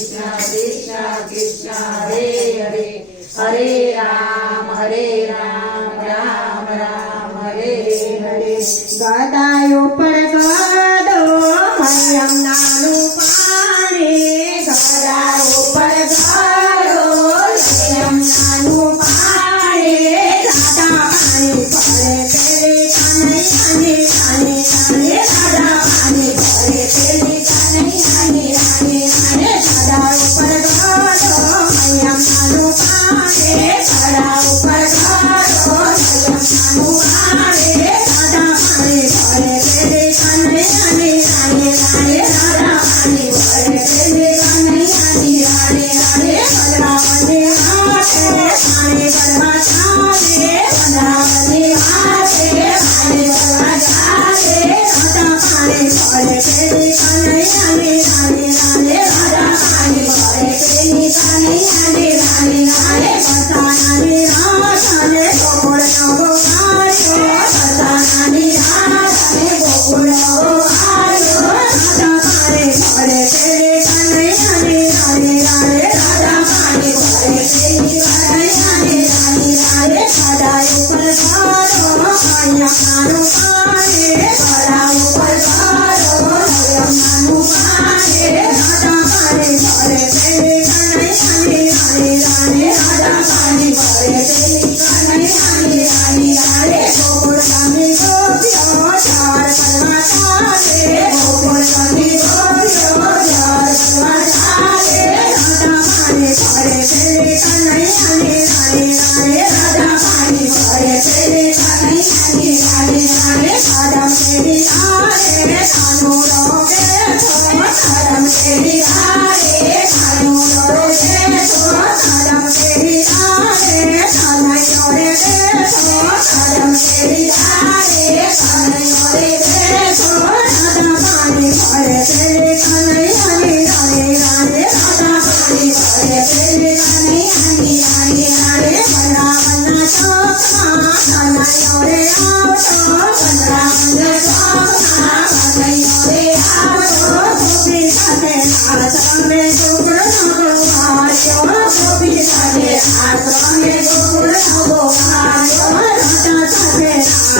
कृष्ण कृष्ण कृष्ण हरे हरे। हरे राम हरे राम राम राम हरे हरे। गदायो पडगदो मयम नानु पाणे गदायो पडगदो मयम नानु पाणे दादा पाणी पडे करे कनै कनै। Yes.